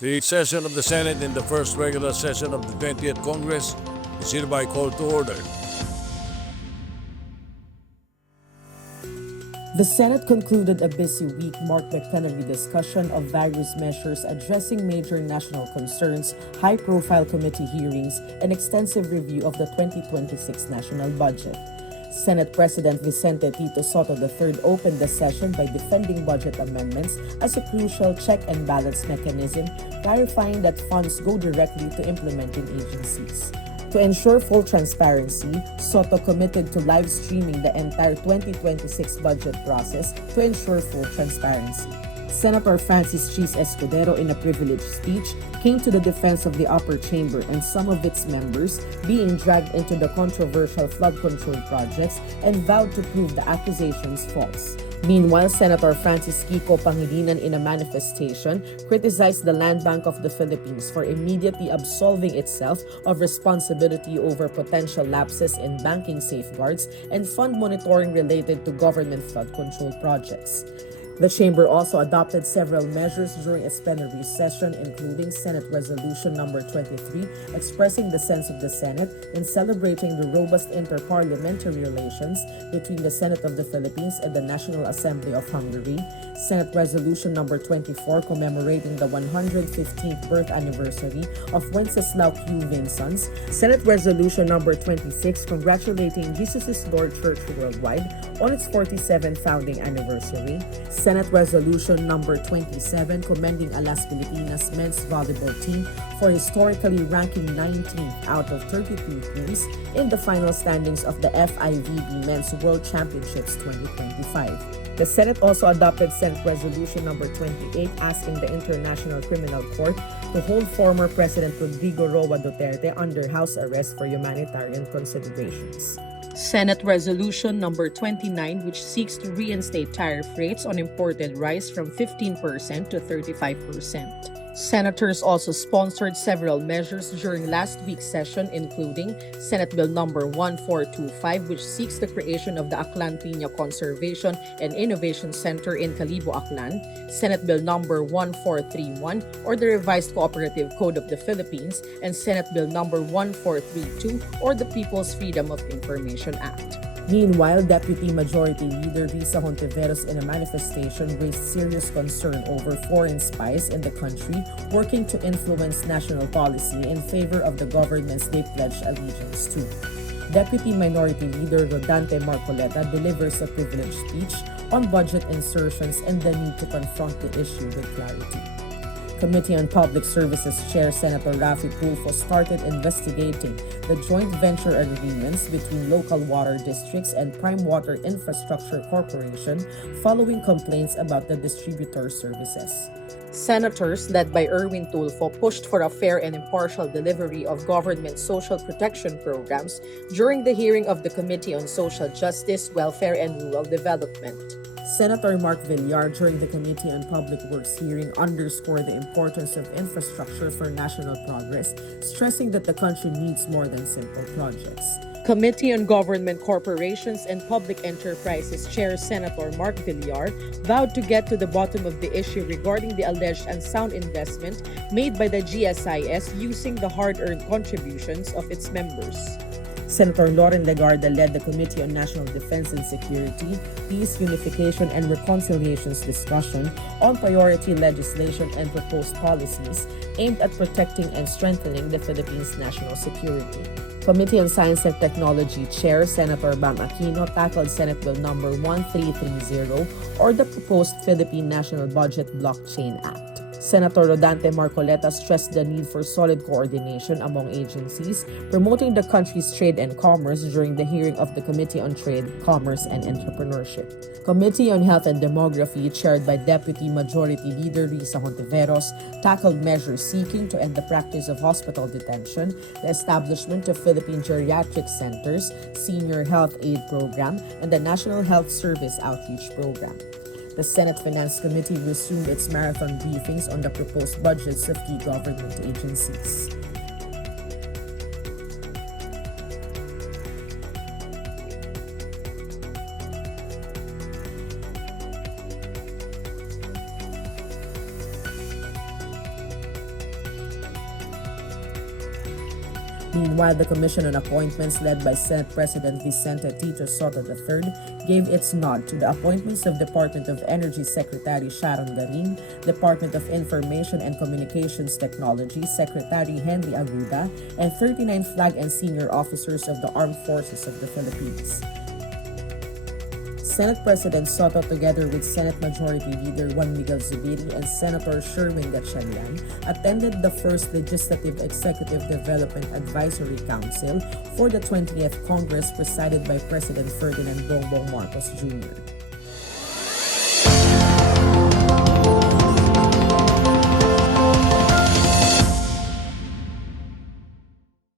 The session of the Senate in the first regular session of the 20th Congress is hereby called to order. The Senate concluded a busy week marked by plenary discussion of various measures addressing major national concerns, high-profile committee hearings, and extensive review of the 2026 national budget. Senate President Vicente Tito Sotto III opened the session by defending budget amendments as a crucial check and balance mechanism, clarifying that funds go directly to implementing agencies. To ensure full transparency, Sotto committed to live streaming the entire 2026 budget process to ensure full transparency. Senator Francis Chiz Escudero, in a privileged speech, came to the defense of the upper chamber and some of its members being dragged into the controversial flood control projects and vowed to prove the accusations false. Meanwhile, Senator Francis Kiko Pangilinan, in a manifestation, criticized the Landbank of the Philippines for immediately absolving itself of responsibility over potential lapses in banking safeguards and fund monitoring related to government flood control projects. The Chamber also adopted several measures during its plenary session, including Senate Resolution Number 23, expressing the sense of the Senate in celebrating the robust interparliamentary relations between the Senate of the Philippines and the National Assembly of Hungary, Senate Resolution Number 24, commemorating the 115th birth anniversary of Wenceslao Vinzons, Senate Resolution Number 26, congratulating Jesus is Lord Church Worldwide on its 47th founding anniversary, Senate Resolution Number 27, commending Alas Pilipinas men's volleyball team for historically ranking 19th out of 32 teams in the final standings of the FIVB Men's World Championships 2025. The Senate also adopted Senate Resolution Number 28, asking the International Criminal Court to hold former President Rodrigo Roa Duterte under house arrest for humanitarian considerations. Senate Resolution Number 29, which seeks to reinstate tariff rates on imported rice from 15% to 35%. Senators also sponsored several measures during last week's session, including Senate Bill Number 1425, which seeks the creation of the Aklan Piña Conservation and Innovation Center in Calibo, Aklan, Senate Bill Number 1431, or the Revised Cooperative Code of the Philippines, and Senate Bill Number 1432, or the People's Freedom of Information Act. Meanwhile, Deputy Majority Leader Risa Hontiveros, in a manifestation, raised serious concern over foreign spies in the country working to influence national policy in favor of the governments they pledged allegiance to. Deputy Minority Leader Rodante Marcoleta delivers a privileged speech on budget insertions and the need to confront the issue with clarity. Committee on Public Services Chair Senator Raffy Tulfo started investigating the joint venture agreements between local water districts and Prime Water Infrastructure Corporation following complaints about the distributor services. Senators, led by Erwin Tulfo, pushed for a fair and impartial delivery of government social protection programs during the hearing of the Committee on Social Justice, Welfare, and Rural Development. Senator Mark Villar, during the Committee on Public Works hearing, underscored the importance of infrastructure for national progress, stressing that the country needs more than simple projects. Committee on Government Corporations and Public Enterprises Chair Senator Mark Villar vowed to get to the bottom of the issue regarding the alleged unsound investment made by the GSIS using the hard-earned contributions of its members. Senator Loren Legarda led the Committee on National Defense and Security, Peace, Unification, and Reconciliation's discussion on priority legislation and proposed policies aimed at protecting and strengthening the Philippines' national security. Committee on Science and Technology Chair Senator Bam Aquino tackled Senate Bill Number 1330, or the proposed Philippine National Budget Blockchain Act. Senator Rodante Marcoleta stressed the need for solid coordination among agencies, promoting the country's trade and commerce during the hearing of the Committee on Trade, Commerce, and Entrepreneurship. Committee on Health and Demography, chaired by Deputy Majority Leader Risa Hontiveros, tackled measures seeking to end the practice of hospital detention, the establishment of Philippine Geriatric Centers, Senior Health Aid Program, and the National Health Service Outreach Program. The Senate Finance Committee resumed its marathon briefings on the proposed budgets of key government agencies. Meanwhile, the Commission on Appointments led by Senate President Vicente Tito Sotto III gave its nod to the appointments of Department of Energy Secretary Sharon Garin, Department of Information and Communications Technology Secretary Henry Aguda, and 39 flag and senior officers of the Armed Forces of the Philippines. Senate President Soto, together with Senate Majority Leader Juan Miguel Zubiri and Senator Sherwin Gatchalian, attended the first Legislative Executive Development Advisory Council for the 20th Congress presided by President Ferdinand Bongbong Marcos Jr.